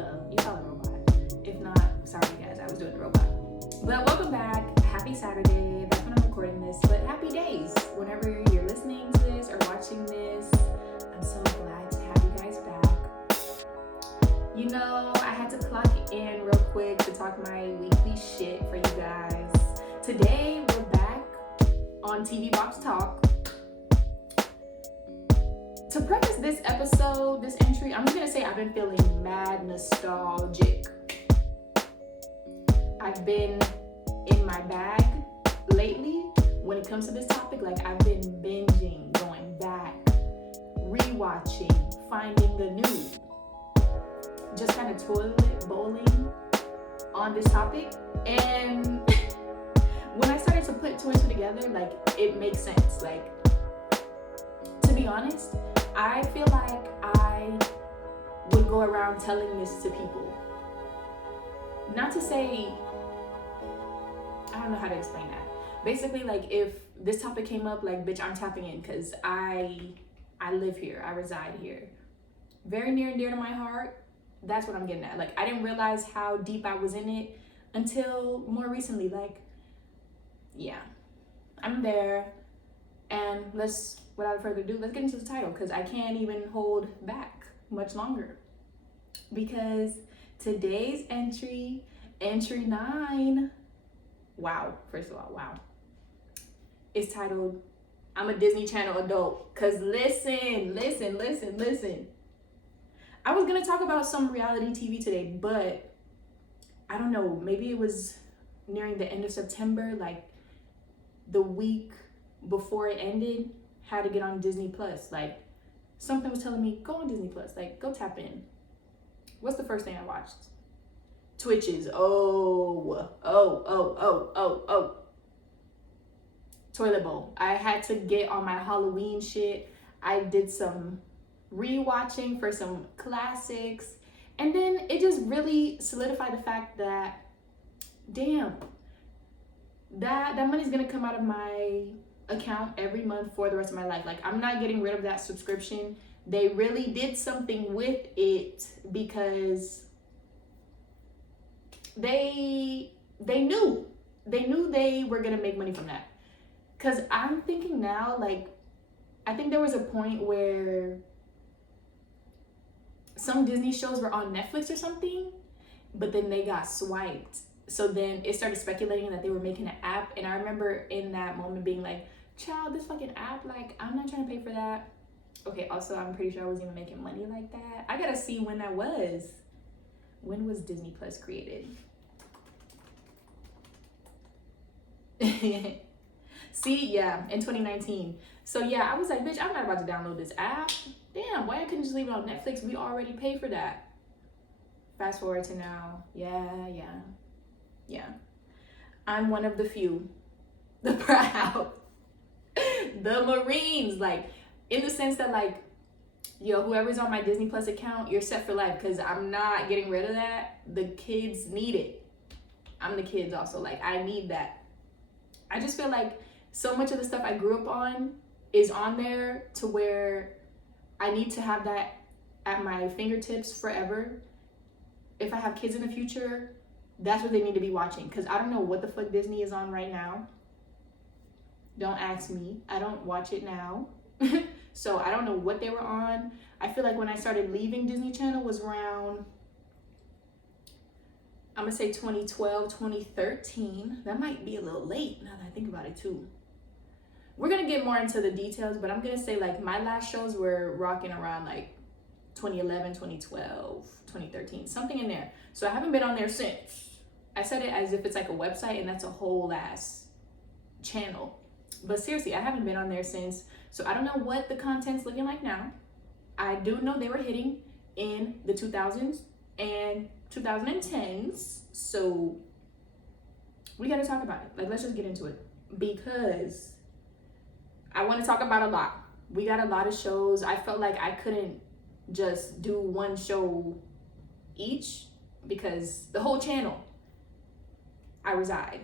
You probably robot. If not, sorry guys, I was doing the robot. But welcome back. Happy Saturday. That's when I'm recording this. But happy days. Whenever you're listening to this or watching this, I'm so glad to have you guys back. You know, I had to clock in real quick to talk my weekly shit for you guys. Today, we're back on TV Box Talk. To preface this episode, this entry, I'm just gonna say I've been feeling mad nostalgic. I've been in my bag lately when it comes to this topic. Like, I've been binging, going back, rewatching, finding the new, just kind of toilet bowling on this topic. And when I started to put two and two together, like, it makes sense. Like, to be honest, I feel like I would go around telling this to people. Not to say, I don't know how to explain that. Basically, like, if this topic came up, like, bitch, I'm tapping in because I live here. I reside here. Very near and dear to my heart. That's what I'm getting at. Like, I didn't realize how deep I was in it until more recently. Like, yeah, I'm there. And without further ado, let's get into the title because I can't even hold back much longer. Because today's entry 9, wow, first of all, wow, is titled, I'm a Disney Channel adult. Because listen. I was going to talk about some reality TV today, but I don't know, maybe it was nearing the end of September, like the week before it ended, had to get on Disney Plus. Like, something was telling me, go on Disney Plus, like, go tap in. What's the first thing I watched? Twitches. Oh. Toilet bowl. I had to get on my Halloween shit. I did some rewatching for some classics. And then it just really solidified the fact that, damn, that money's gonna come out of my account every month for the rest of my life. Like, I'm not getting rid of that subscription. They really did something with it because they knew they were gonna make money from that. Because I'm thinking now, like, I think there was a point where some Disney shows were on Netflix or something, but then they got swiped. So then it started speculating that they were making an app. And I remember in that moment being like, child, this fucking app, like, I'm not trying to pay for that. Okay, also, I'm pretty sure I wasn't even making money like that. I gotta see when that was. When was Disney Plus created? See, yeah, in 2019. So yeah, I was like, bitch, I'm not about to download this app. Damn, why I couldn't just leave it on Netflix? We already pay for that. Fast forward to now. Yeah. I'm one of the few. The proud. The Marines. Like, in the sense that, like, yo, whoever's on my Disney Plus account, you're set for life because I'm not getting rid of that. The kids need it. I'm the kids also. Like, I need that. I just feel like so much of the stuff I grew up on is on there to where I need to have that at my fingertips forever. If I have kids in the future, that's what they need to be watching. Because I don't know what the fuck Disney is on right now. Don't ask me. I don't watch it now. So I don't know what they were on. I feel like when I started leaving Disney Channel was around, I'm going to say 2012, 2013. That might be a little late now that I think about it too. We're going to get more into the details, but I'm going to say, like, my last shows were rocking around like 2011, 2012, 2013, something in there. So I haven't been on there since. I said it as if it's like a website and that's a whole ass channel. But seriously, I haven't been on there since. So I don't know what the content's looking like now. I do know they were hitting in the 2000s and 2010s. So we got to talk about it. Like, let's just get into it because I want to talk about a lot. We got a lot of shows. I felt like I couldn't just do one show each because the whole channel I reside.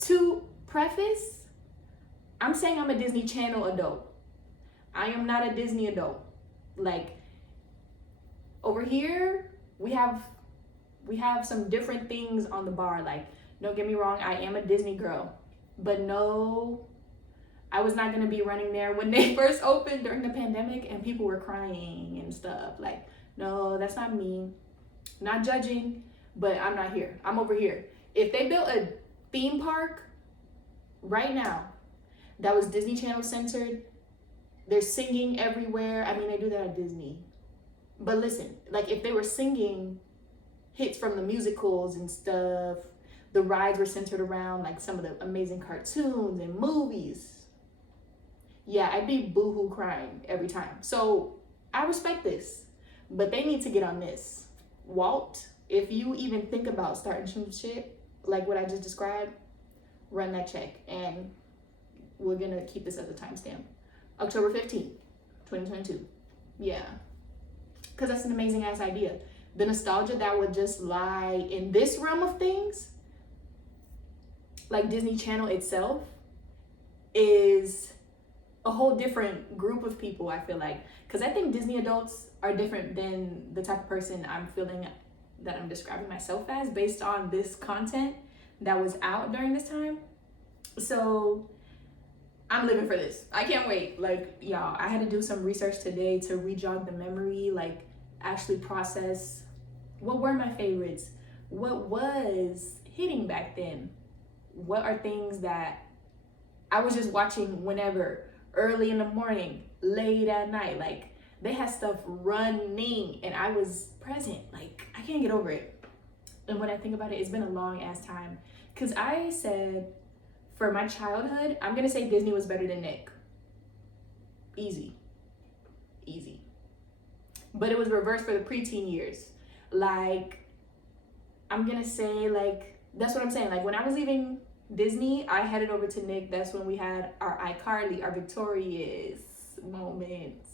To preface, I'm saying I'm a Disney Channel adult. I am not a Disney adult. Like, over here, we have some different things on the bar. Like, don't get me wrong, I am a Disney girl, but no, I was not gonna be running there when they first opened during the pandemic and people were crying and stuff. Like, no, that's not me. Not judging, but I'm not here. I'm over here. If they built a theme park right now that was Disney Channel censored, they're singing everywhere. I mean, they do that at Disney. But listen, like if they were singing hits from the musicals and stuff, the rides were centered around like some of the amazing cartoons and movies. Yeah, I'd be boohoo crying every time. So I respect this, but they need to get on this. Walt, if you even think about starting some shit like what I just described, run that check. And we're gonna keep this as a timestamp. October 15th, 2022. Yeah, because that's an amazing ass idea. The nostalgia that would just lie in this realm of things, like Disney Channel itself, is a whole different group of people, I feel like. Because I think Disney adults are different than the type of person I'm feeling that I'm describing myself as based on this content that was out during this time. So I'm living for this. I can't wait. Like, y'all, I had to do some research today to re-jog the memory, like actually process what were my favorites, what was hitting back then, what are things that I was just watching whenever, early in the morning, late at night. Like, they had stuff running and I was present. Like, I can't get over it. And when I think about it, it's been a long ass time. Because I said, for my childhood, I'm gonna say Disney was better than Nick. Easy. But it was reversed for the preteen years. Like, I'm gonna say, like, that's what I'm saying. Like, when I was leaving Disney, I headed over to Nick. That's when we had our iCarly, our Victorious moments,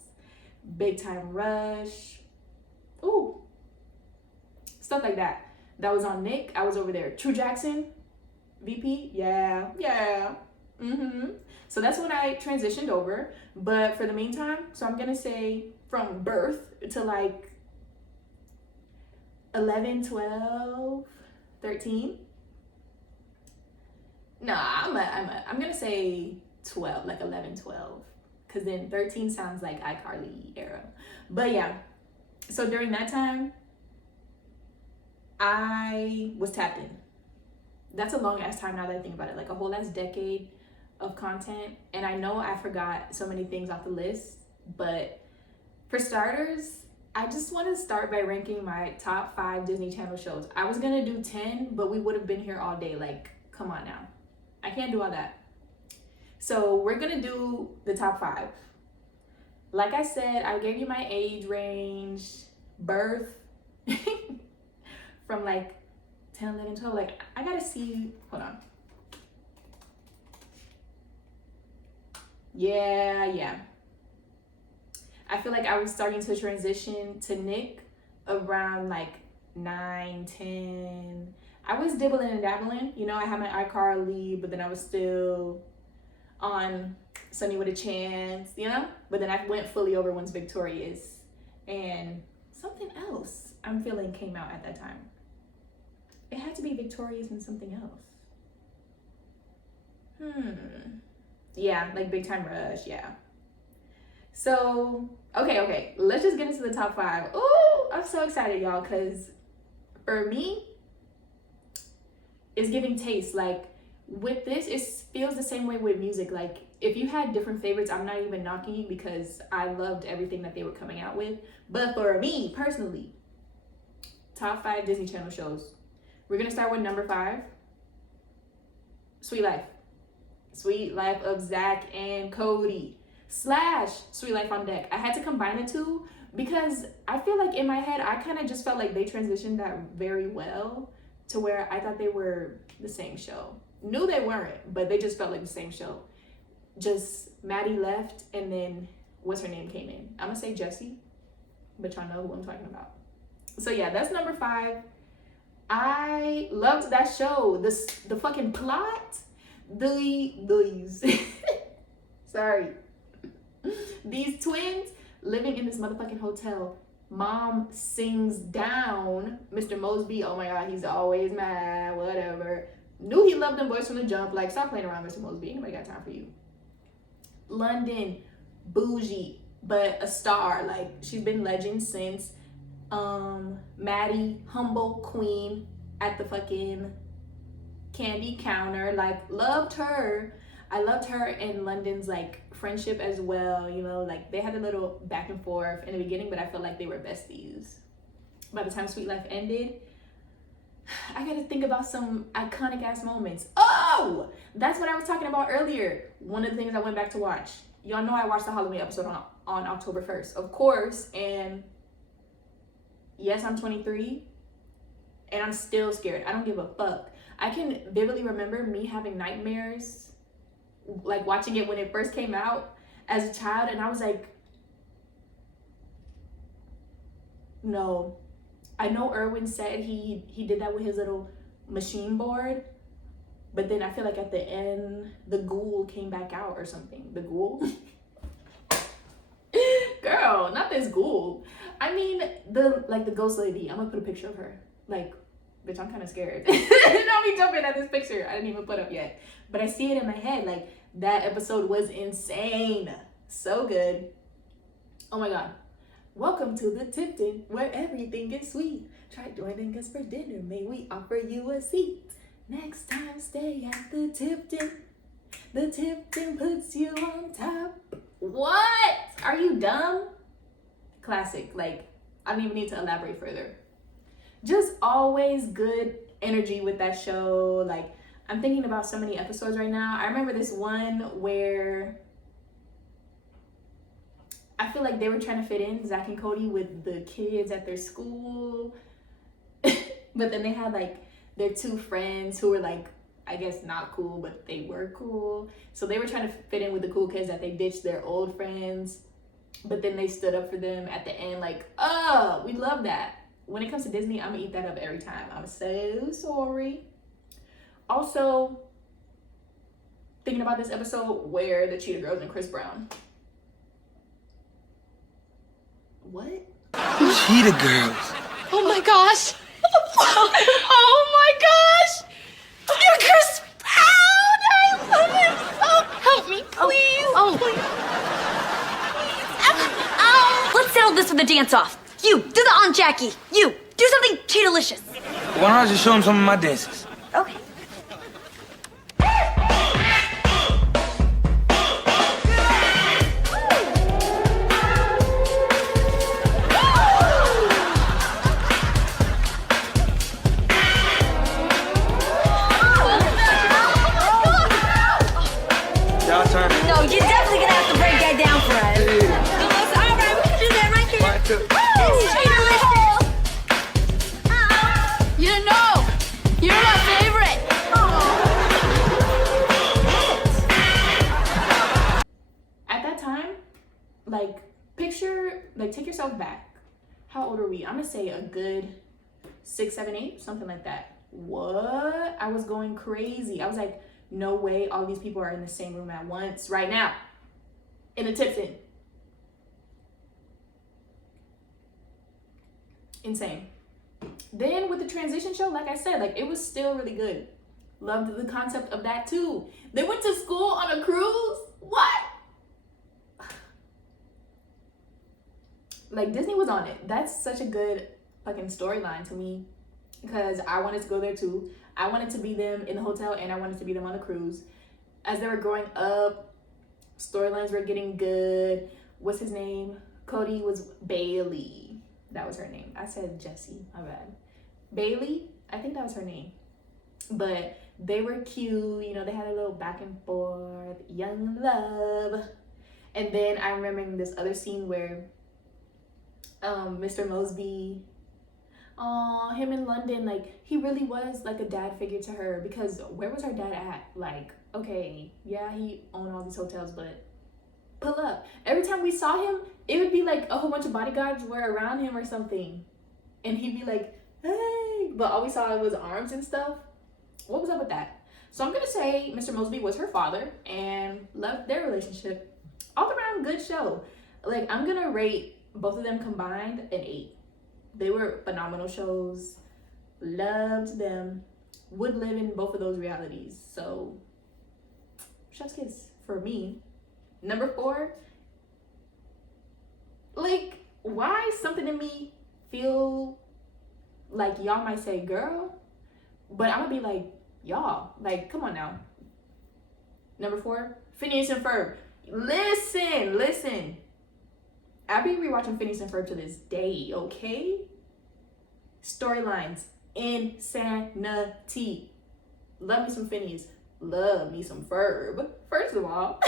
Big Time Rush, ooh, stuff like that. That was on Nick. I was over there. True Jackson, VP, yeah. So that's when I transitioned over. But for the meantime, so I'm gonna say from birth to like 11, 12, 13. Nah, I'm gonna say 12, like 11, 12. Because then 13 sounds like iCarly era. But yeah, so during that time, I was tapped in. That's a long ass time now that I think about it. Like a whole ass decade of content. And I know I forgot so many things off the list. But for starters, I just want to start by ranking my top 5 Disney Channel shows. I was going to do 10, but we would have been here all day. Like, come on now. I can't do all that. So we're gonna do the top 5. Like I said, I gave you my age range, birth, from like 10, 11, 12. Like, I gotta see, hold on. Yeah. I feel like I was starting to transition to Nick around like 9, 10. I was dibbling and dabbling. You know, I had my iCarly, but then I was still on Sunny with a Chance, you know? But then I went fully over once Victorious. And something else I'm feeling came out at that time. It had to be Victorious and something else. Yeah, like Big Time Rush, yeah. So, okay. Let's just get into the top 5. Ooh, I'm so excited, y'all, because for me, it's giving taste. Like, with this, it feels the same way with music. Like, if you had different favorites, I'm not even knocking you because I loved everything that they were coming out with. But for me, personally, top 5 Disney Channel shows. We're gonna start with number 5, Sweet Life. Sweet Life of Zach and Cody / Sweet Life on Deck. I had to combine the two because I feel like in my head, I kind of just felt like they transitioned that very well to where I thought they were the same show. Knew they weren't, but they just felt like the same show. Just Maddie left and then what's her name came in. I'm gonna say Jessie, but y'all know who I'm talking about. So yeah, that's number 5. I loved that show. The fucking plot, these sorry, these twins living in this motherfucking hotel Mom sings down Mr. Mosby. Oh my God, he's always mad, whatever. Knew he loved them boys from the jump. Like, stop playing around, Mr. Mosby. Ain't nobody got time for you. London, bougie, but a star. Like, she's been legend since. Maddie, humble queen at the fucking candy counter. Like, loved her. I loved her and London's like friendship as well. You know, like they had a little back and forth in the beginning, but I felt like they were besties. By the time Sweet Life ended, I gotta think about some iconic ass moments. Oh, that's what I was talking about earlier. One of the things I went back to watch. Y'all know I watched the Halloween episode on October 1st, of course. And yes, I'm 23 and I'm still scared. I don't give a fuck. I can vividly remember me having nightmares, like watching it when it first came out as a child, and I was like, no. I know Erwin said he did that with his little machine board, but then I feel like at the end the ghoul came back out or something. The ghoul? Girl, not this ghoul. I mean the ghost lady. I'm gonna put a picture of her. Like, bitch, I'm kind of scared. Don't be jumping at this picture I didn't even put up yet, but I see it in my head. Like, that episode was insane. So good. Oh my God. Welcome to the Tipton, where everything is sweet. Try joining us for dinner. May we offer you a seat. Next time, stay at the Tipton. The Tipton puts you on top. What? Are you dumb? Classic. Like, I don't even need to elaborate further. Just always good energy with that show. Like, I'm thinking about so many episodes right now. I remember this one where I feel like they were trying to fit in Zach and Cody with the kids at their school. But then they had like their two friends who were like, I guess not cool, but they were cool. So they were trying to fit in with the cool kids that they ditched their old friends. But then they stood up for them at the end, like, oh, we love that. When it comes to Disney, I'm gonna eat that up every time. I'm so sorry. Also, thinking about this episode where the Cheetah Girls and Chris Brown. What? Cheetah Girls. Oh my gosh. Oh my gosh. You're Chris Brown. I love it. Oh, help me, please. Oh. Please. Ow. Let's settle this with a dance-off. You, do the on Jackie. You, do something cheetah-licious. Why don't I just show him some of my dances? Okay. Y'all turn. No, you're definitely gonna have to break that down for us. All right, we can do that right here. Right there. It's cheetah-licious. You know, you're my favorite. At that time, like, take yourself back. How old are we? I'm gonna say a good 6, 7, 8, something like that. What? I was going crazy. I was like, no way all these people are in the same room at once right now in the Tipton. Insane. Then with the transition show, like I said, like, it was still really good. Loved the concept of that too. They went to school on a cruise. What? Like, Disney was on it. That's such a good fucking storyline to me, because I wanted to go there too. I wanted to be them in the hotel, and I wanted to be them on the cruise. As they were growing up, storylines were getting good. What's his name? Cody was Bailey. That was her name. I said Jessie, my bad. Bailey, I think that was her name. But they were cute, you know, they had a little back and forth, young love. And then I remember this other scene where Mr. Mosby, him in London, like, he really was like a dad figure to her, because where was her dad at? Like, okay, yeah, he owned all these hotels, but pull up. Every time we saw him, it would be like a whole bunch of bodyguards were around him or something, and he'd be like, hey, but all we saw was arms and stuff. What was up with that? So I'm gonna say Mr. Mosby was her father, and loved their relationship. All around good show. Like, I'm gonna rate both of them combined, an 8. They were phenomenal shows. Loved them. Would live in both of those realities. So, chef's kiss for me. Number 4, like, why something in me feel like y'all might say girl, but I'm gonna be like, y'all, like, come on now. Number 4, Phineas and Ferb. Listen. I be rewatching Phineas and Ferb to this day, okay? Storylines, insanity. Love me some Phineas. Love me some Ferb. First of all,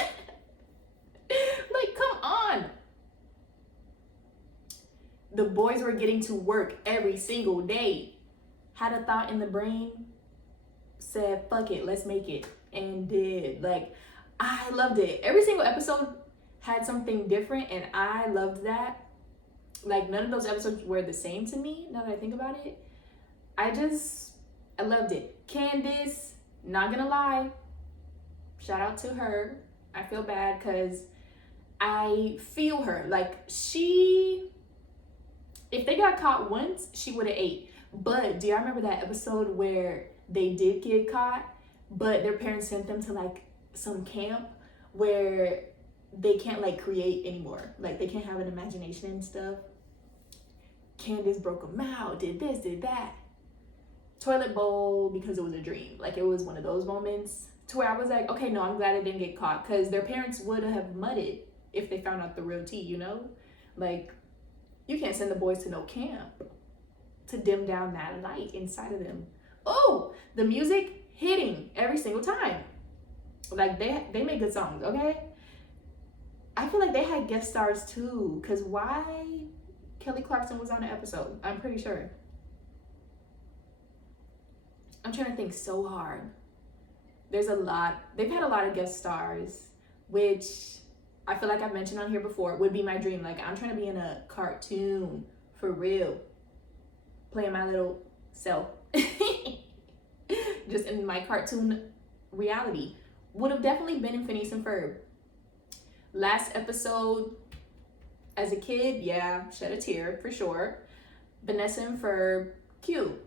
like, come on. The boys were getting to work every single day. Had a thought in the brain, said, fuck it, let's make it, and did. Like, I loved it. Every single episode had something different, and I loved that. Like, none of those episodes were the same to me, now that I think about it. I loved it. Candace, not gonna lie, shout out to her. I feel bad because I feel her. Like, if they got caught once, she would have ate. But do y'all remember that episode where they did get caught, but their parents sent them to like some camp where they can't like create anymore? Like, they can't have an imagination and stuff. Candace broke them out, did this, did that. Toilet bowl because it was a dream. Like, it was one of those moments to where I was like, okay, no, I'm glad I didn't get caught, because their parents would have mudded if they found out the real tea, you know? Like, you can't send the boys to no camp to dim down that light inside of them. Oh, the music hitting every single time. Like, they make good songs, okay? I feel like they had guest stars too, because why? Kelly Clarkson was on the episode, I'm pretty sure. I'm trying to think so hard. There's a lot. They've had a lot of guest stars, which I feel like I've mentioned on here before, would be my dream. Like, I'm trying to be in a cartoon for real, playing my little self. Just in my cartoon reality. Would have definitely been in Phineas and Ferb. Last episode, as a kid, yeah, shed a tear for sure. Vanessa and Ferb, cute.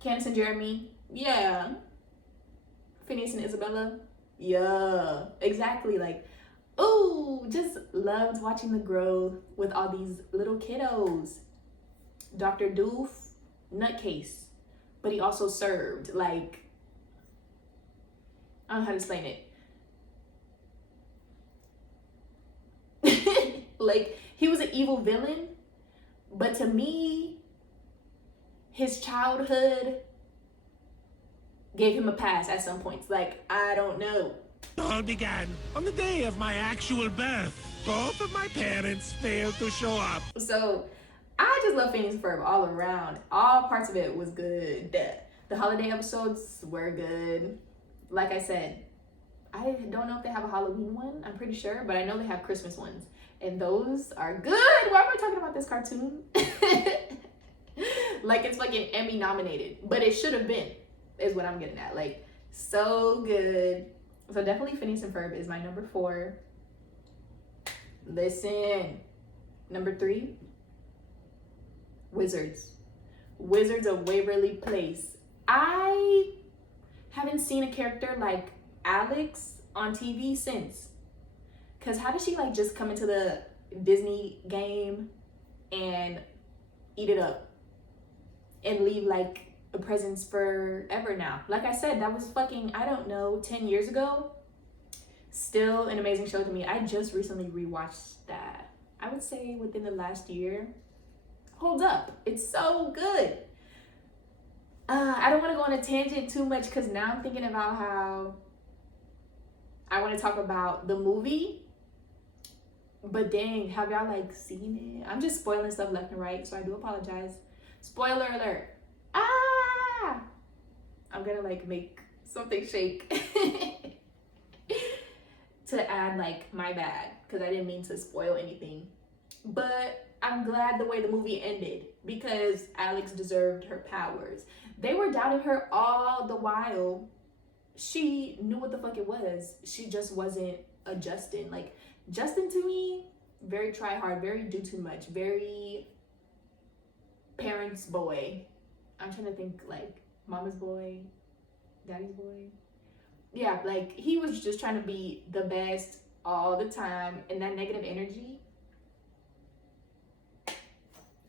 Candace and Jeremy, yeah. Phineas and Isabella, yeah, exactly. Like, oh, just loved watching the growth with all these little kiddos. Dr. Doof, nutcase, but he also served. Like, I don't know how to explain it. Like, he was an evil villain, but to me, his childhood gave him a pass at some points. Like, I don't know. All began on the day of my actual birth. Both of my parents failed to show up. So, I just love Phineas and Ferb all around. All parts of it was good. The holiday episodes were good. Like I said, I don't know if they have a Halloween one, I'm pretty sure, but I know they have Christmas ones. And those are good. Why am I talking about this cartoon? Like, it's fucking Emmy nominated, but it should have been, is what I'm getting at. Like, so good. So definitely Phineas and Ferb is my number 4. Listen, number 3, Wizards of Waverly Place. I haven't seen a character like Alex on TV since. Cause how did she like just come into the Disney game and eat it up and leave like a presence forever now? Like I said, that was fucking, I don't know, 10 years ago. Still an amazing show to me. I just recently rewatched that. I would say within the last year. Holds up. It's so good. I don't want to go on a tangent too much because now I'm thinking about how I want to talk about the movie. But dang, have y'all like seen it? I'm just spoiling stuff left and right, so I do apologize. Spoiler alert. I'm gonna like make something shake to add like my bad, because I didn't mean to spoil anything. But I'm glad the way the movie ended, because Alex deserved her powers. They were doubting her all the while. She knew what the fuck it was. She just wasn't adjusting. Like, Justin to me, very try hard, very do too much, very parents' boy. I'm trying to think, like, mama's boy, daddy's boy. Yeah, like, he was just trying to be the best all the time, and that negative energy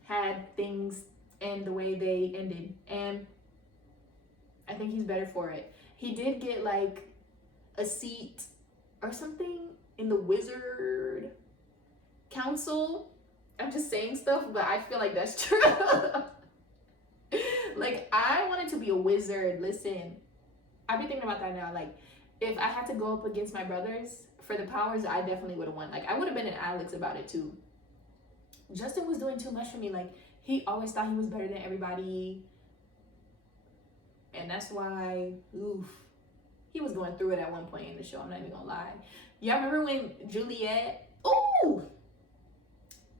had things end the way they ended, and I think he's better for it. He did get, like, a seat or something in the wizard council. I'm just saying stuff, but I feel like that's true. Like, I wanted to be a wizard. Listen, I've been thinking about that now. Like, if I had to go up against my brothers for the powers, I definitely would have won. Like, I would have been an Alex about it too. Justin was doing too much for me. Like, he always thought he was better than everybody, and that's why, oof, he was going through it at one point in the show. I'm not even gonna lie. Y'all remember when Juliet, ooh,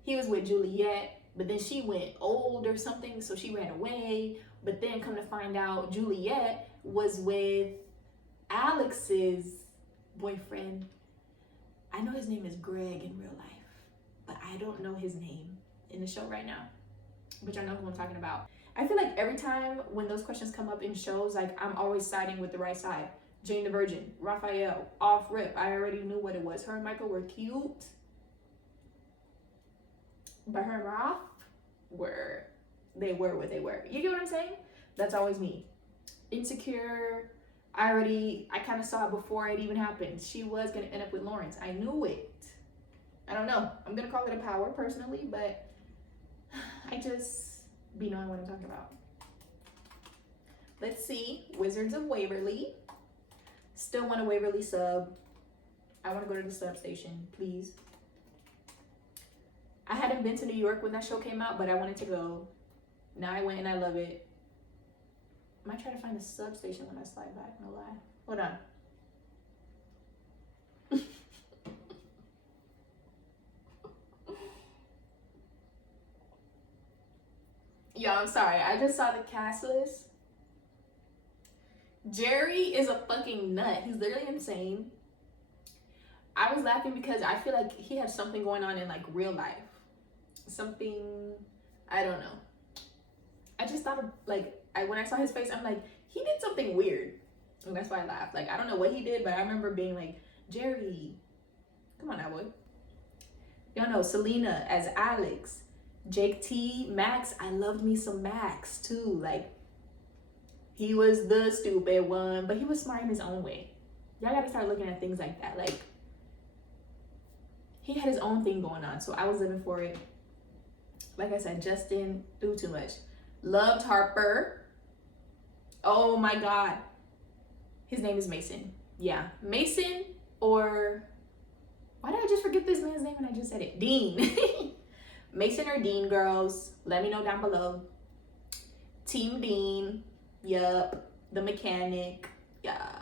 he was with Juliet, but then she went old or something, so she ran away. But then come to find out, Juliet was with Alex's boyfriend. I know his name is Greg in real life, but I don't know his name in the show right now. But y'all know who I'm talking about. I feel like every time when those questions come up in shows, like, I'm always siding with the right side. Jane the Virgin, Raphael, off rip. I already knew what it was. Her and Michael were cute, but her and Raph were what they were. You get what I'm saying? That's always me. Insecure. I kind of saw it before it even happened. She was gonna end up with Lawrence. I knew it. I don't know. I'm gonna call it a power personally, but I just be knowing what I'm talking about. Let's see. Wizards of Waverly. Still want a Waverly sub. I want to go to the substation, please. I hadn't been to New York when that show came out, but I wanted to go. Now I went and I love it. I might try to find a substation when I slide back, no lie. Hold on. Yo, I'm sorry. I just saw the cast list. Jerry is a fucking nut. He's literally insane. I was laughing because I feel like he had something going on in, like, real life. Something, I don't know. I just thought of, like, when I saw his face, I'm like, he did something weird. And that's why I laughed. Like, I don't know what he did, but I remember being like, Jerry, come on now, boy. Y'all know Selena as Alex. Jake T, Max. I loved me some Max too. Like, he was the stupid one, but he was smart in his own way. Y'all gotta start looking at things like that. Like, he had his own thing going on, so I was living for it. Like I said, Justin, do too much. Loved Harper. Oh my God. His name is Mason. Yeah, Mason, or why did I just forget this man's name when I just said it? Dean. Mason or Dean, girls. Let me know down below. Team Dean. Yup. The mechanic. Yeah.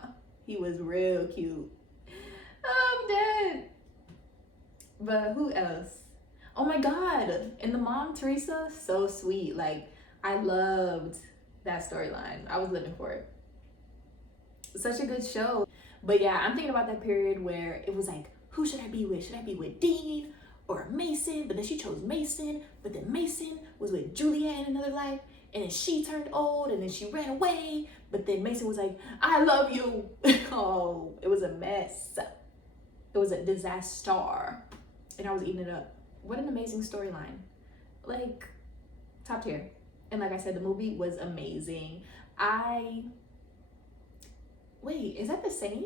He was real cute. I'm dead. But who else? Oh my God. And the mom, Teresa, so sweet. Like, I loved that storyline. I was living for it. Such a good show. But yeah, I'm thinking about that period where it was like, who should I be with? Should I be with Dean or Mason? But then she chose Mason. But then Mason was with Juliet in another life. And then she turned old and then she ran away. But then Mason was like, I love you. Oh, it was a mess. It was a disaster. And I was eating it up. What an amazing storyline. Like, top tier. And like I said, the movie was amazing. Wait, is that the same?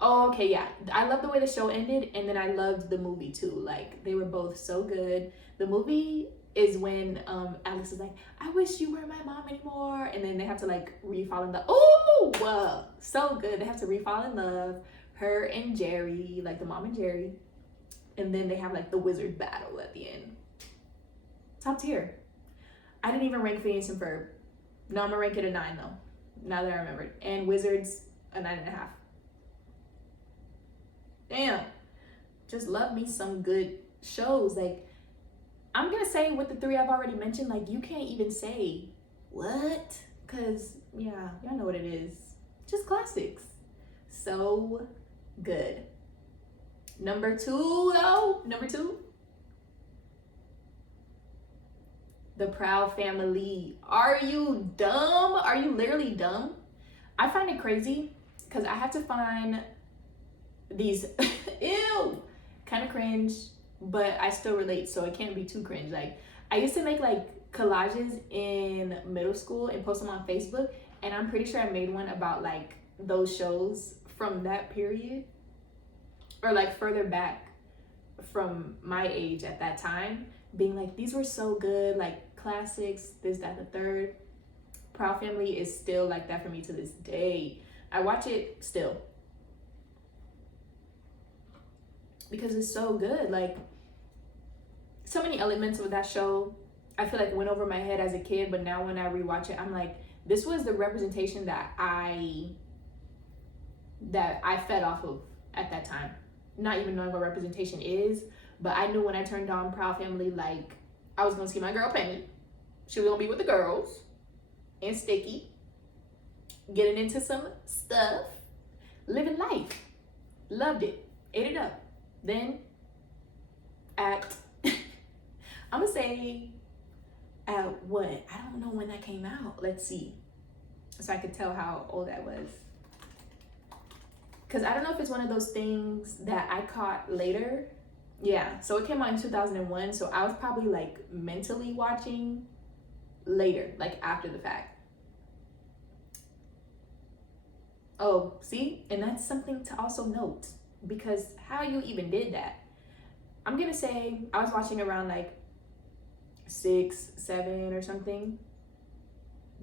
Oh, okay, yeah. I love the way the show ended, and then I loved the movie too. Like, they were both so good. The movie is when Alex is like, I wish you weren't my mom anymore. And then they have to, like, re-fall in love. Oh, so good. They have to re-fall in love. Her and Jerry, like the mom and Jerry. And then they have, like, the wizard battle at the end. Top tier. I didn't even rank Phineas and Ferb. No, I'm gonna rank it a 9 though. Now that I remembered. And Wizards, a 9.5. Damn. Just love me some good shows. Like, I'm gonna say with the 3 I've already mentioned, like, you can't even say what? Cause yeah, y'all know what it is. Just classics. So good. Number two, though. Number two. The Proud Family. Are you dumb? Are you literally dumb? I find it crazy because I have to find these, ew, kind of cringe, but I still relate, so it can't be too cringe. Like, I used to make like collages in middle school and post them on Facebook, and I'm pretty sure I made one about like those shows from that period, or like further back from my age at that time, being like, these were so good, like classics, this, that, the third. Proud Family is still like that for me to this day. I watch it still because it's so good. Like, so many elements of that show I feel like went over my head as a kid, but now when I rewatch it, I'm like, this was the representation that I fed off of at that time, not even knowing what representation is. But I knew when I turned on Proud Family, like, I was gonna see my girl Penny. She was gonna be with the girls and Sticky, getting into some stuff, living life. Loved it, ate it up. Then at I'm gonna say at what? I don't know when that came out. Let's see, so I could tell how old I was. Cause I don't know if it's one of those things that I caught later. Yeah, so it came out in 2001, so I was probably like mentally watching later, like after the fact. Oh, see? And that's something to also note, because how you even did that. I'm gonna say I was watching around like 6, 7 or something.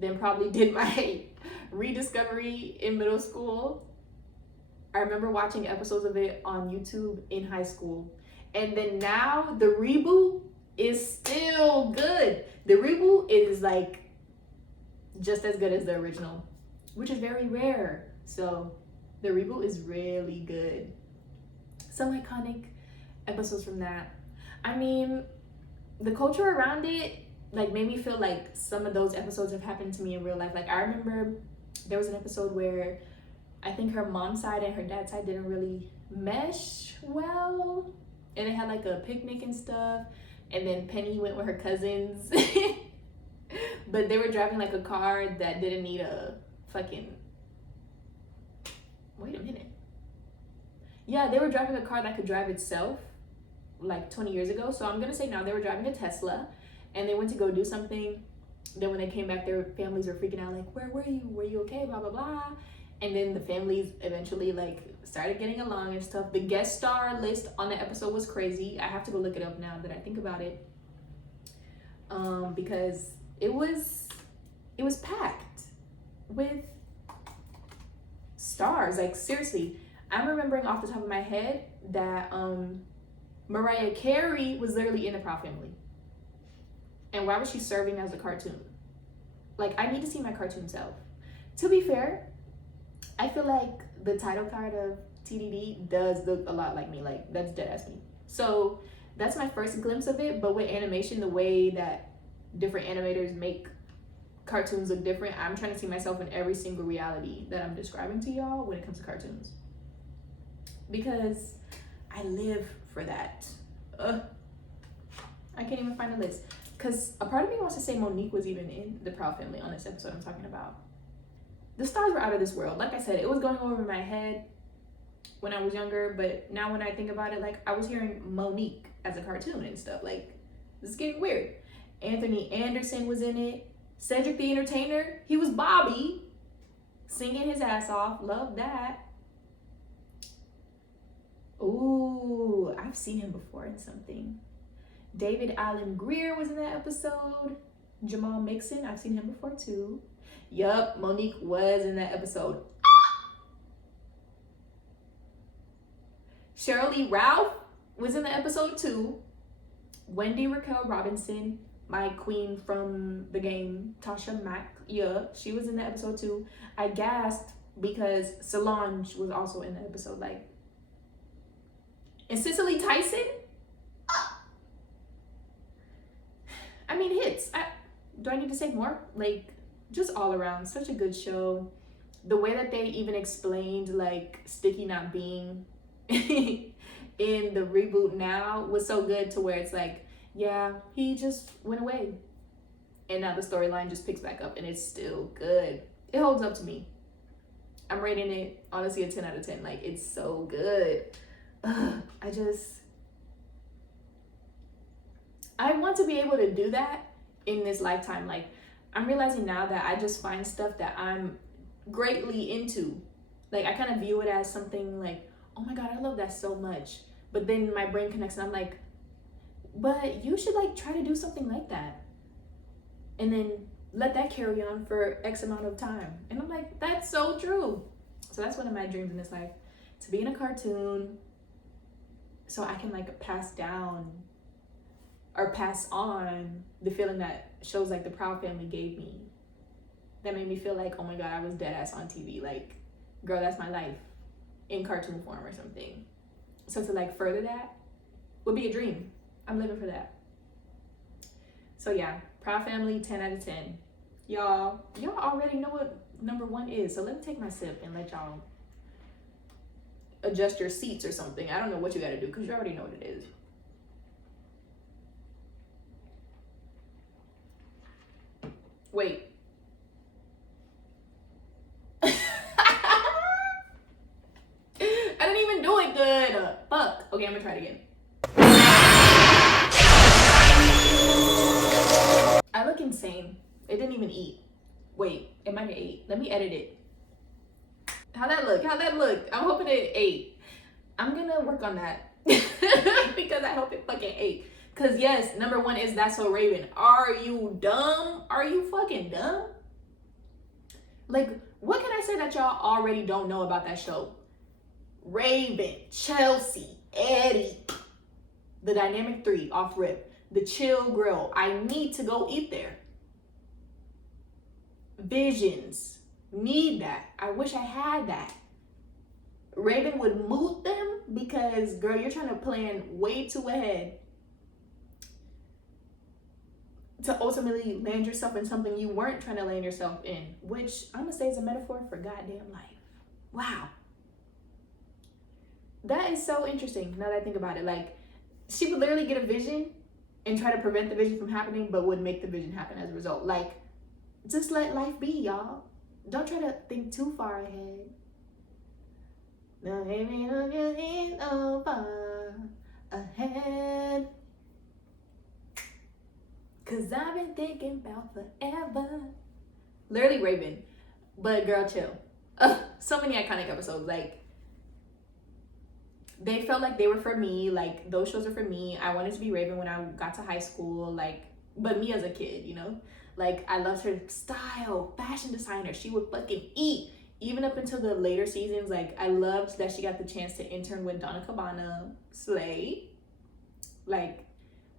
Then probably did my rediscovery in middle school. I remember watching episodes of it on YouTube in high school. And then now the reboot is still good. The reboot is like just as good as the original, which is very rare. So the reboot is really good. Some iconic episodes from that. I mean, the culture around it like made me feel like some of those episodes have happened to me in real life. Like, I remember there was an episode where I think her mom's side and her dad's side didn't really mesh well, and it had like a picnic and stuff, and then Penny went with her cousins but they were driving like a car that didn't need a fucking, wait a minute, yeah, they were driving a car that could drive itself like 20 years ago. So I'm gonna say now they were driving a Tesla, and they went to go do something. Then when they came back, their families were freaking out, like, where were you okay, blah blah blah. And then the families eventually like started getting along and stuff. The guest star list on the episode was crazy. I have to go look it up now that I think about it, because it was packed with stars. Like, seriously, I'm remembering off the top of my head that Mariah Carey was literally in the Proud Family. And why was she serving as a cartoon? Like, I need to see my cartoon self. To be fair, I feel like the title card of TDD does look a lot like me. Like, that's dead ass me. So that's my first glimpse of it. But with animation, the way that different animators make cartoons look different, I'm trying to see myself in every single reality that I'm describing to y'all when it comes to cartoons, because I live for that. I can't even find a list, because a part of me wants to say Monique was even in the Proud Family on this episode I'm talking about. The stars were out of this world. Like I said, it was going over my head when I was younger, but now when I think about it, like, I was hearing Monique as a cartoon and stuff. Like, this is getting weird. Anthony Anderson was in it. Cedric the Entertainer, he was Bobby, singing his ass off. Love that. Ooh, I've seen him before in something. David Allen Greer was in that episode. Jamal Mixon, I've seen him before too. Yup, Monique was in that episode. Cheryl Lee Ralph was in the episode too. Wendy Raquel Robinson, my queen from the game, Tasha Mack, yeah, she was in the episode too. I gasped because Solange was also in the episode. Like, and Cicely Tyson, I mean, hits. Do I need to say more? Like, just all around, such a good show. The way that they even explained like Sticky not being in the reboot now was so good to where it's like, yeah, he just went away. And now the storyline just picks back up and it's still good. It holds up to me. I'm rating it, honestly, a 10 out of 10. Like, it's so good. I want to be able to do that in this lifetime. Like, I'm realizing now that I just find stuff that I'm greatly into. Like, I kind of view it as something like, oh my God, I love that so much. But then my brain connects and I'm like, but you should like try to do something like that. And then let that carry on for X amount of time. And I'm like, that's so true. So that's one of my dreams in this life, to be in a cartoon so I can like pass down or pass on the feeling that shows like the Proud Family gave me. That made me feel like, oh my God, I was dead ass on TV. Like, girl, that's my life in cartoon form or something. So to like further that would be a dream. I'm living for that. So yeah, Proud Family, 10 out of 10. Y'all already know what number 1 is. So let me take my sip and let y'all adjust your seats or something. I don't know what you gotta do because you already know what it is. Wait. I didn't even do it good. Fuck. Okay, I'm gonna try it again. I look insane. It didn't even eat. Wait, it might have ate. Let me edit it. How'd that look? I'm hoping it ate. I'm gonna work on that. Because I hope it fucking ate. Cause yes, number 1 is That's So Raven. Are you dumb? Are you fucking dumb? Like, what can I say that y'all already don't know about that show? Raven, Chelsea, Eddie, the Dynamic 3 off rip, the Chill Grill. I need to go eat there. Visions, need that. I wish I had that. Raven would moot them because, girl, you're trying to plan way too ahead to ultimately land yourself in something you weren't trying to land yourself in, which I'm gonna say is a metaphor for goddamn life. Wow. That is so interesting now that I think about it. Like, she would literally get a vision and try to prevent the vision from happening, but would make the vision happen as a result. Like, just let life be, y'all. Don't try to think too far ahead. Now, maybe don't you think so far ahead. Cause I've been thinking about forever. Literally Raven. But girl, chill. So many iconic episodes. Like, they felt like they were for me. Like, those shows are for me. I wanted to be Raven when I got to high school. Like, but me as a kid, you know? Like, I loved her style, fashion designer. She would fucking eat. Even up until the later seasons, like, I loved that she got the chance to intern with Donna Cabana. Slay. Like,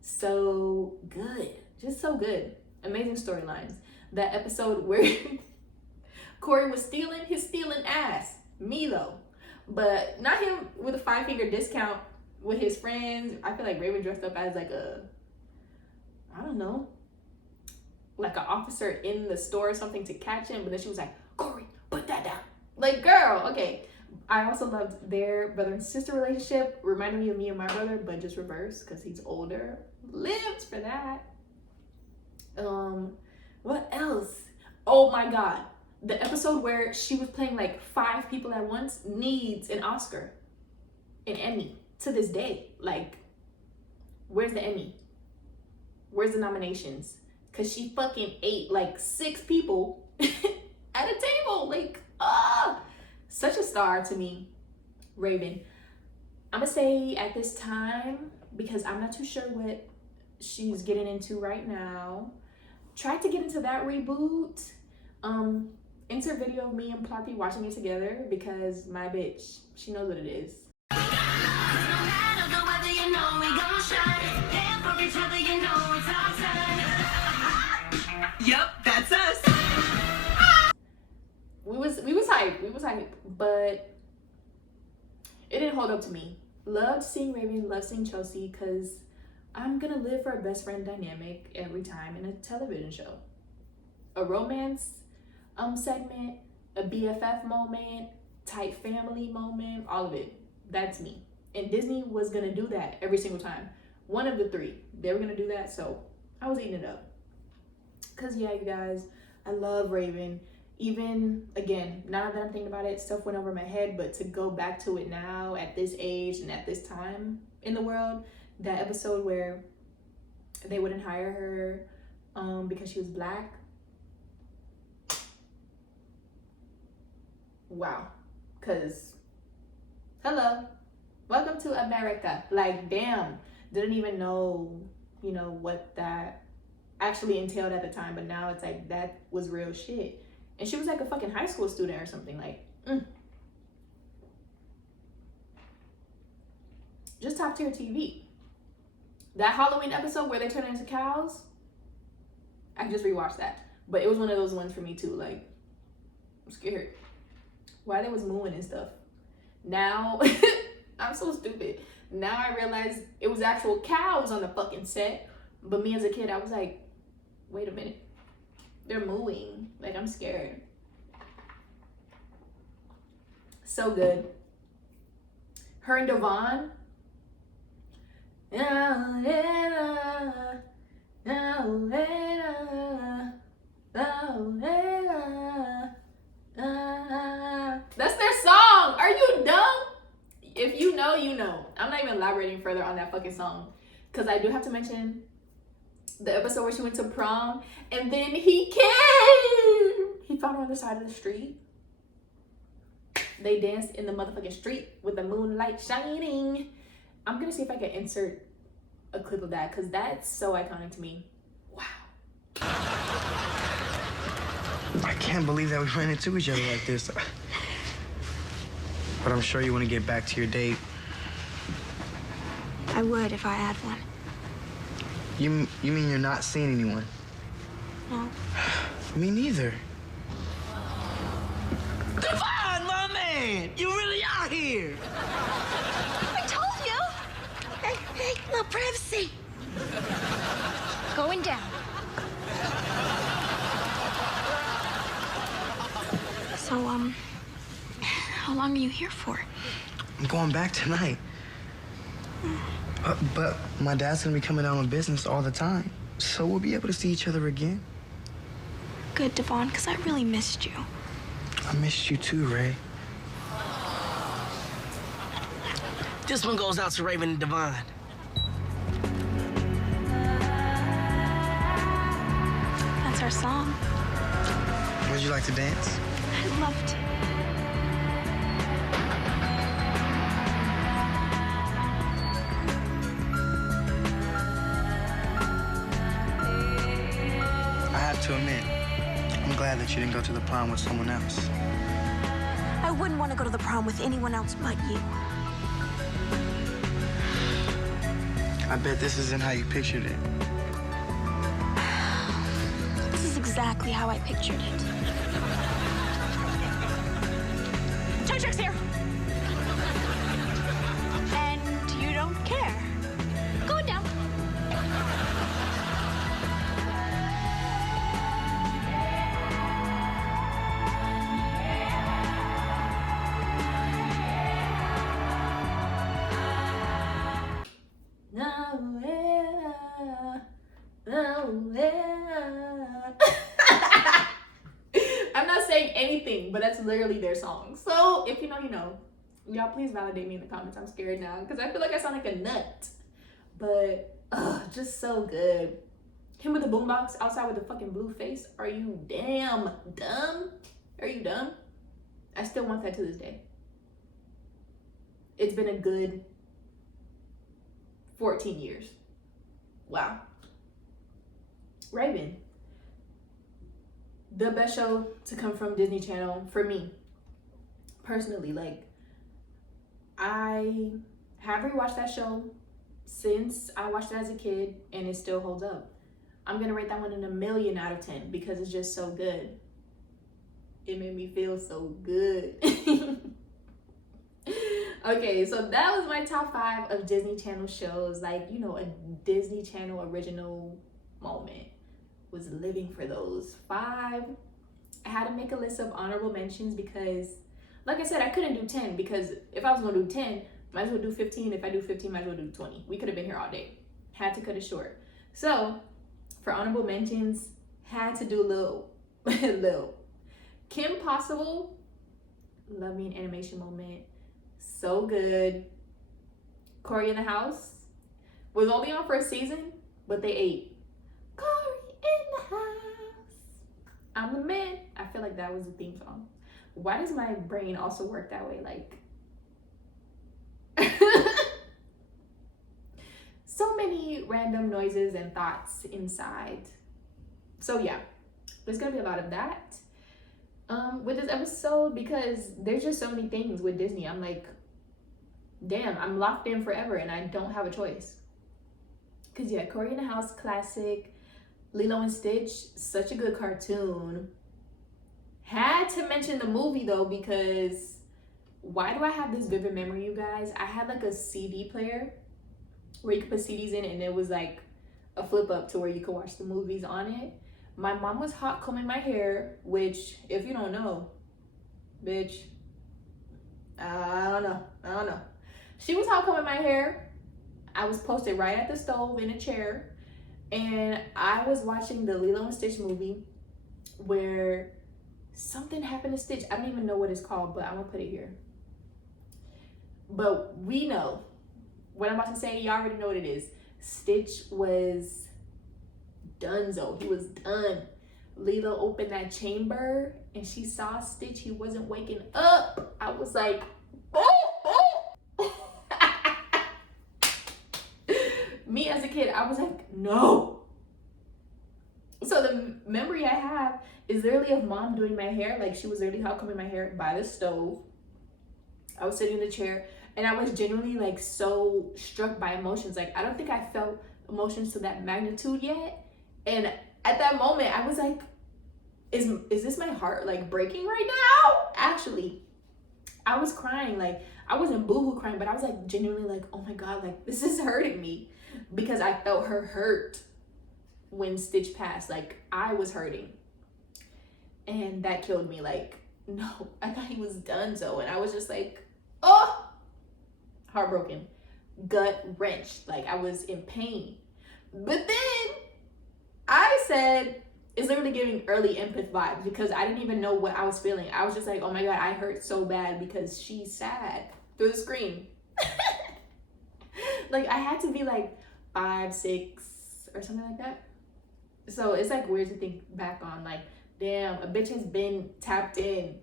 so good. Just so good. Amazing storylines. That episode where Corey was stealing ass. Me though. But not him with a 5-finger discount with his friends. I feel like Raven dressed up as like a, I don't know, like an officer in the store or something to catch him. But then she was like, Corey, put that down. Like, girl, okay. I also loved their brother and sister relationship. Reminded me of me and my brother, but just reverse because he's older. Lived for that. What else? Oh my God. The episode where she was playing like 5 people at once needs an Oscar, an Emmy to this day. Like, where's the Emmy? Where's the nominations? Cause she fucking ate like 6 people at a table. Like, such a star to me. Raven. I'm gonna say at this time, because I'm not too sure what she's getting into right now. Tried to get into that reboot. Insert video of me and Ploppy watching it together because my bitch, she knows what it is. Yep, that's us. We was hyped, but it didn't hold up to me. Loved seeing Raven, loved seeing Chelsea, because I'm gonna live for a best friend dynamic every time in a television show. A romance segment, a BFF moment, tight family moment, all of it. That's me. And Disney was gonna do that every single time. One of the three, they were gonna do that. So I was eating it up. Cause yeah, you guys, I love Raven. Even again, now that I'm thinking about it, stuff went over my head, but to go back to it now at this age and at this time in the world, that episode where they wouldn't hire her because she was black. Wow. Cause hello, welcome to America. Like, damn, didn't even know, you know, what that actually entailed at the time, but now it's like that was real shit. And she was like a fucking high school student or something, like, just top tier TV. That Halloween episode where they turn into cows, I just rewatched that. But it was one of those ones for me too, like, I'm scared. Why they was mooing and stuff. Now, I'm so stupid. Now I realize it was actual cows on the fucking set. But me as a kid, I was like, wait a minute. They're mooing. Like, I'm scared. So good. Her and Devon. That's their song. Are you dumb? If you know, you know. I'm not even elaborating further on that fucking song. Because I do have to mention the episode where she went to prom and then he came. He found her on the side of the street. They danced in the motherfucking street with the moonlight shining. I'm gonna see if I can insert a clip of that because that's so iconic to me. Wow. I can't believe that we ran into each other like this. But I'm sure you want to get back to your date. I would if I had one. You mean you're not seeing anyone? No. Me neither. Devon, my man! You really are here! I told you! Hey, no privacy. Going down. So, how long are you here for? I'm going back tonight. But my dad's gonna be coming down on business all the time, so we'll be able to see each other again. Good, Devon, because I really missed you. I missed you too, Ray. This one goes out to Raven and Devon. That's our song. Would you like to dance? I'd love to. I have to admit, I'm glad that you didn't go to the prom with someone else. I wouldn't want to go to the prom with anyone else but you. I bet this isn't how you pictured it. This is exactly how I pictured it. Tow truck's here. And you don't care. Going down. I'm not saying anything, but that's literally their song. So if you know, you know. Y'all please validate me in the comments. I'm scared now because I feel like I sound like a nut. But just so good. Him with the boombox outside with the fucking blue face. Are you damn dumb? Are you dumb? I still want that to this day. It's been a good 14 years. Wow. Raven. The best show to come from Disney Channel for me. Personally, like, I have rewatched that show since I watched it as a kid and it still holds up. I'm gonna rate that one in 1,000,000 out of 10 because it's just so good. It made me feel so good. Okay, so that was my top 5 of Disney Channel shows. Like, you know, a Disney Channel original moment. Was living for those 5. I had to make a list of honorable mentions because, like I said, I couldn't do 10 because if I was gonna do 10, Might as well do 15. If I do 15, might as well do 20. We could have been here all day. Had to cut it short. So for honorable mentions, had to do Lil. Kim Possible, love me an animation moment. So good. Corey in the House was only on for a season, but they ate. Corey in the House, I'm the man. I feel like that was the theme song. Why does my brain also work that way? Like, so many random noises and thoughts inside. So yeah, there's gonna be a lot of that with this episode, because there's just so many things with Disney. I'm like, damn, I'm locked in forever and I don't have a choice. Because yeah, Corey in the House, classic. Lilo and Stitch, such a good cartoon. Had to mention the movie though, because why do I have this vivid memory, you guys? I had like a CD player where you could put CDs in, and it was like a flip up to where you could watch the movies on it. My mom was hot combing my hair, which, if you don't know, bitch, I don't know. She was hot combing my hair. I was posted right at the stove in a chair, and I was watching the Lilo and Stitch movie where something happened to Stitch. I don't even know what it's called, but I'm gonna put it here. But we know what I'm about to say. Y'all already know what it is. Stitch was donezo. He was done. Lilo opened that chamber and she saw Stitch. He wasn't waking up. I was like, oh. Me as a kid, I was like, no. So the memory I have is literally of mom doing my hair. Like, she was literally hot combing my hair by the stove. I was sitting in the chair, and I was genuinely like so struck by emotions. Like, I don't think I felt emotions to that magnitude yet. And at that moment, I was like, is this my heart like breaking right now? Actually, I was crying. Like, I wasn't boohoo crying, but I was like genuinely like, oh my God, like this is hurting me, because I felt her hurt when Stitch passed. Like, I was hurting, and that killed me. Like, no, I thought he was donezo, and I was just like, oh, heartbroken, gut wrenched. Like, I was in pain. But then I said, it's literally giving early empath vibes, because I didn't even know what I was feeling. I was just like, oh my God, I hurt so bad because she's sad through the screen. Like, I had to be like 5, 6 or something like that. So it's like weird to think back on, like, damn, a bitch has been tapped in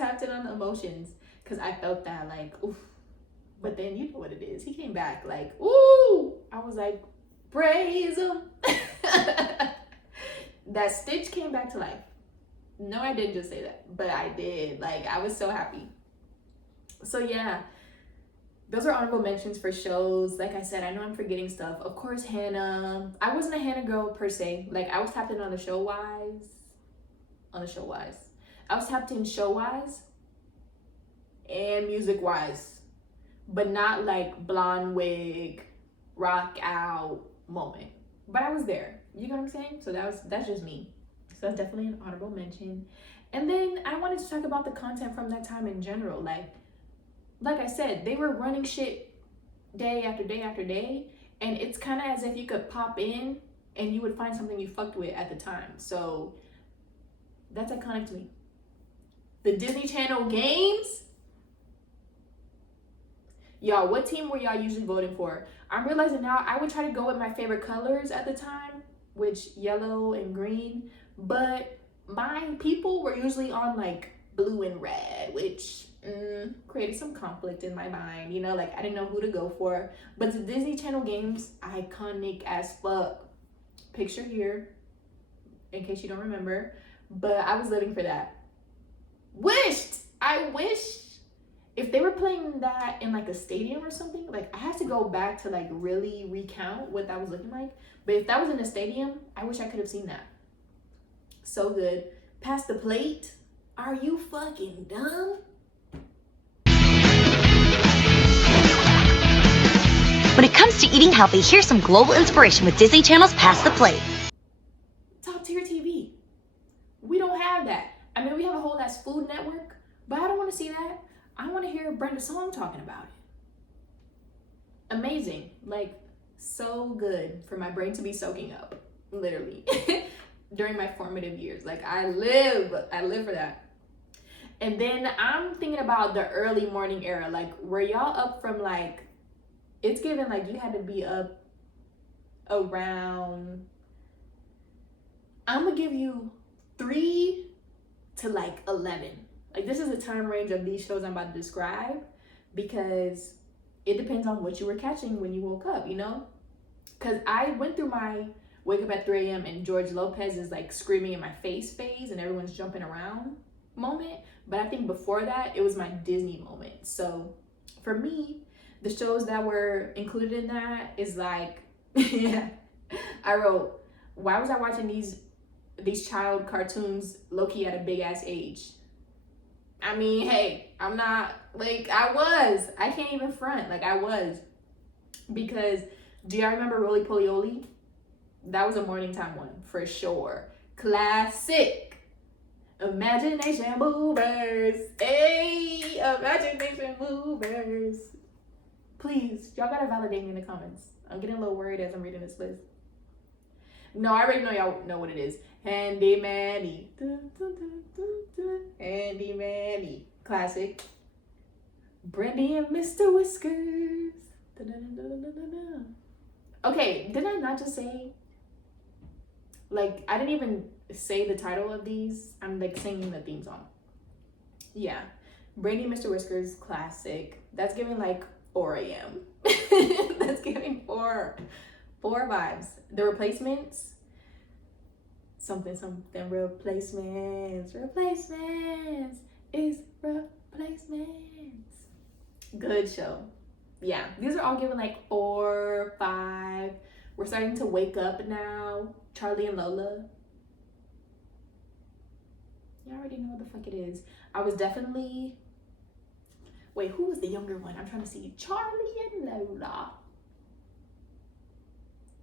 on the emotions, because I felt that, like, oof. But then you know what it is. He came back like, ooh. I was like, praise him. That Stitch came back to life. No, I didn't just say that, but I did. Like, I was so happy. So yeah, those are honorable mentions for shows. Like I said, I know I'm forgetting stuff. Of course, Hannah. I wasn't a Hannah girl per se. Like, I was tapped in on the show wise. I was tapped in show wise and music wise, but not like blonde wig, rock out moment. But I was there. You know what I'm saying? So that's just me. So that's definitely an honorable mention. And then I wanted to talk about the content from that time in general. Like I said, they were running shit day after day after day, and it's kind of as if you could pop in and you would find something you fucked with at the time. So that's iconic to me. The Disney Channel games. Y'all, what team were y'all usually voting for? I'm realizing now I would try to go with my favorite colors at the time, which yellow and green, but my people were usually on like blue and red, which created some conflict in my mind, you know, like I didn't know who to go for. But the Disney Channel games, iconic as fuck. Picture here, in case you don't remember, but I was living for that. I wish if they were playing that in like a stadium or something, like I have to go back to like really recount what that was looking like. But if that was in a stadium, I wish I could have seen that. So good. Pass the plate. Are you fucking dumb? When it comes to eating healthy, here's some global inspiration with Disney Channel's Pass the Plate. Top tier TV. We don't have that. I mean, we have a whole ass Food Network, but I don't want to see that. I want to hear Brenda Song talking about it. amazing. Like, so good for my brain to be soaking up, literally, during my formative years. Like, I live for that. And then I'm thinking about the early morning era. Like, were y'all up from like, it's given like you had to be up around, I'm gonna give you 3 to like 11. Like, this is the time range of these shows I'm about to describe, because it depends on what you were catching when you woke up, you know? Because I went through my wake up at 3 a.m. and George Lopez is like screaming in my face phase and everyone's jumping around moment. But I think before that, it was my Disney moment. So for me, the shows that were included in that is like, yeah, I wrote, why was I watching these child cartoons low-key at a big ass age? I mean, hey, I'm not, like, I can't even front, like, I was. Because, do y'all remember Roly Poly Oly? That was a morning time one, for sure. Classic. Imagination movers. Hey, imagination movers. Please, y'all gotta validate me in the comments. I'm getting a little worried as I'm reading this list. No, I already know y'all know what it is. Handy Manny. Handy Manny. Classic. Brandy and Mr. Whiskers. Okay, did I not just say, like, I didn't even say the title of these. I'm like singing the theme song. Yeah. Brandy and Mr. Whiskers, classic. That's giving like 4 a.m. That's giving 4 vibes. The Replacements, something replacements is replacements. Good show. Yeah, these are all given like 4, 5. We're starting to wake up now. Charlie and Lola. You already know what the fuck it is. I was definitely, wait, who was the younger one? I'm trying to see. Charlie and Lola.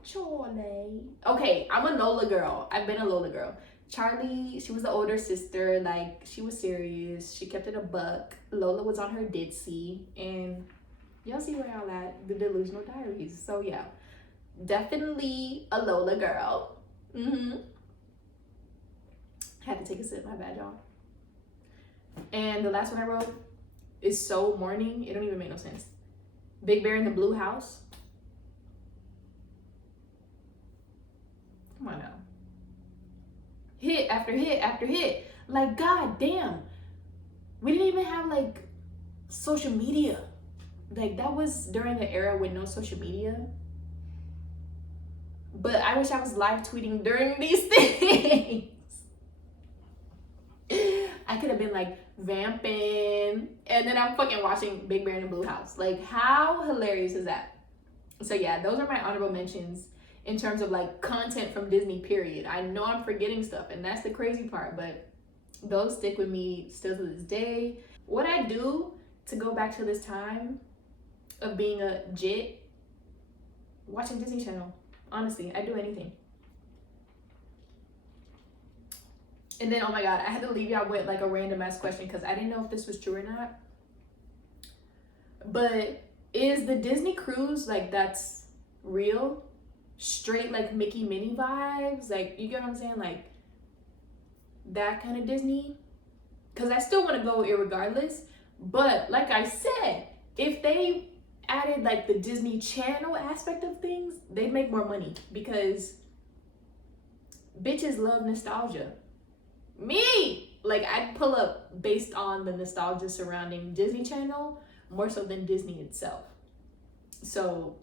Charlie. Okay, I'm a Lola girl. I've been a Lola girl. Charlie, she was the older sister. Like, she was serious. She kept it a buck. Lola was on her ditzy. And y'all see where y'all at. The Delusional Diaries. So, yeah. Definitely a Lola girl. Had to take a sip. My bad, y'all. And the last one I wrote is so morning. It don't even make no sense. Big Bear in the Blue House. Come on now. Hit after hit after hit. Like, god damn. We didn't even have like social media. Like, that was during the era with no social media. But I wish I was live tweeting during these things. I could have been like vamping and then I'm fucking watching Big Bear in the Blue House. Like, how hilarious is that? So yeah, those are my honorable mentions in terms of like content from Disney, period. I know I'm forgetting stuff and that's the crazy part, but those stick with me still to this day. What I do to go back to this time of being a jit, watching Disney Channel. Honestly, I'd do anything. And then, oh my god, I had to leave y'all with like a random ass question because I didn't know if this was true or not. But is the Disney cruise, like, that's real? Straight like Mickey Minnie vibes? Like, you get what I'm saying? Like, that kind of Disney? Because I still want to go irregardless. But like I said, if they added like the Disney Channel aspect of things, they'd make more money because bitches love nostalgia. Me, like, I'd pull up based on the nostalgia surrounding Disney Channel more so than Disney itself. So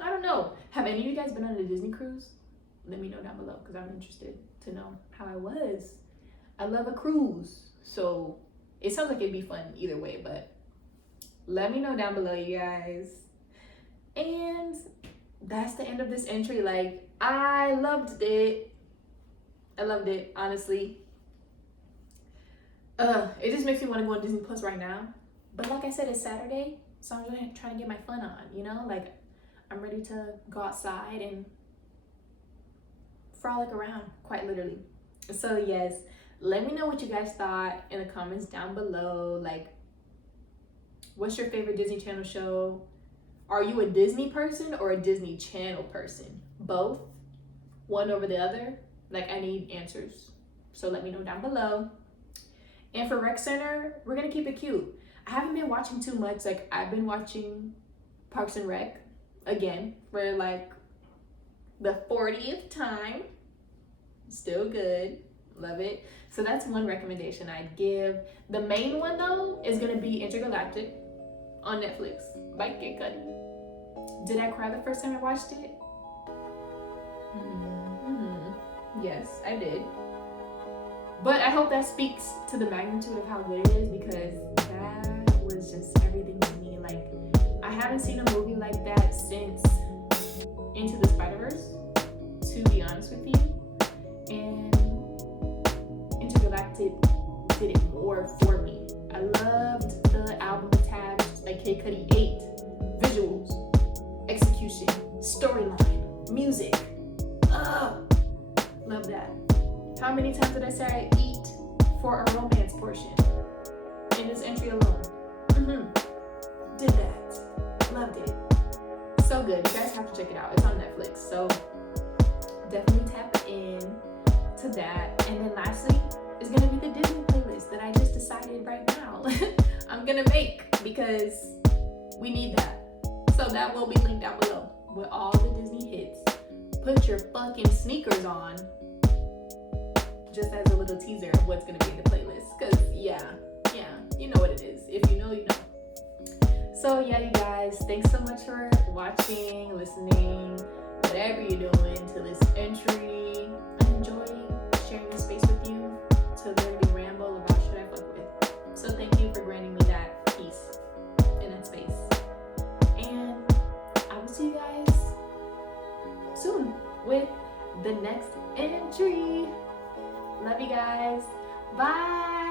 I don't know, have any of you guys been on a Disney cruise? Let me know down below because I'm interested to know how I was. I love a cruise, so it sounds like it'd be fun either way, but let me know down below, you guys. And that's the end of this entry. Like, I loved it. I loved it, honestly. It just makes me want to go on Disney Plus right now. But like I said, it's Saturday, so I'm just trying to get my fun on, you know? Like, I'm ready to go outside and frolic around, quite literally. So yes, let me know what you guys thought in the comments down below. Like, what's your favorite Disney Channel show? Are you a Disney person or a Disney Channel person? Both? One over the other? Like, I need answers. So let me know down below. And for Rec Center, we're gonna keep it cute. I haven't been watching too much. Like, I've been watching Parks and Rec again for like the 40th time. Still good. Love it. So that's one recommendation I'd give. The main one though is gonna be Intergalactic on Netflix by Kid Cudi. Did I cry the first time I watched it? Yes, I did. But I hope that speaks to the magnitude of how good it is, because that was just everything to me. Like, I haven't seen a movie like that since Into the Spider-Verse, to be honest with you. And Intergalactic did it more for me. I loved the album attached, like Kid Cudi 8. Visuals, execution, storyline, music. Love that. How many times did I say I eat for a romance portion in this entry alone? Did that. Loved it. So good. You guys have to check it out. It's on Netflix. So definitely tap in to that. And then lastly is going to be the Disney playlist that I just decided right now I'm going to make, because we need that. So that will be linked down below with all the Disney hits. Put your fucking sneakers on, just as a little teaser of what's gonna be in the playlist. Cause yeah, you know what it is. If you know, you know. So yeah, you guys, thanks so much for watching, listening, whatever you're doing to this entry. I'm enjoying sharing this space with you to literally ramble about shit I fuck with. So thank you for granting me that peace in that space. And I will see you guys soon with the next entry. Love you guys. Bye.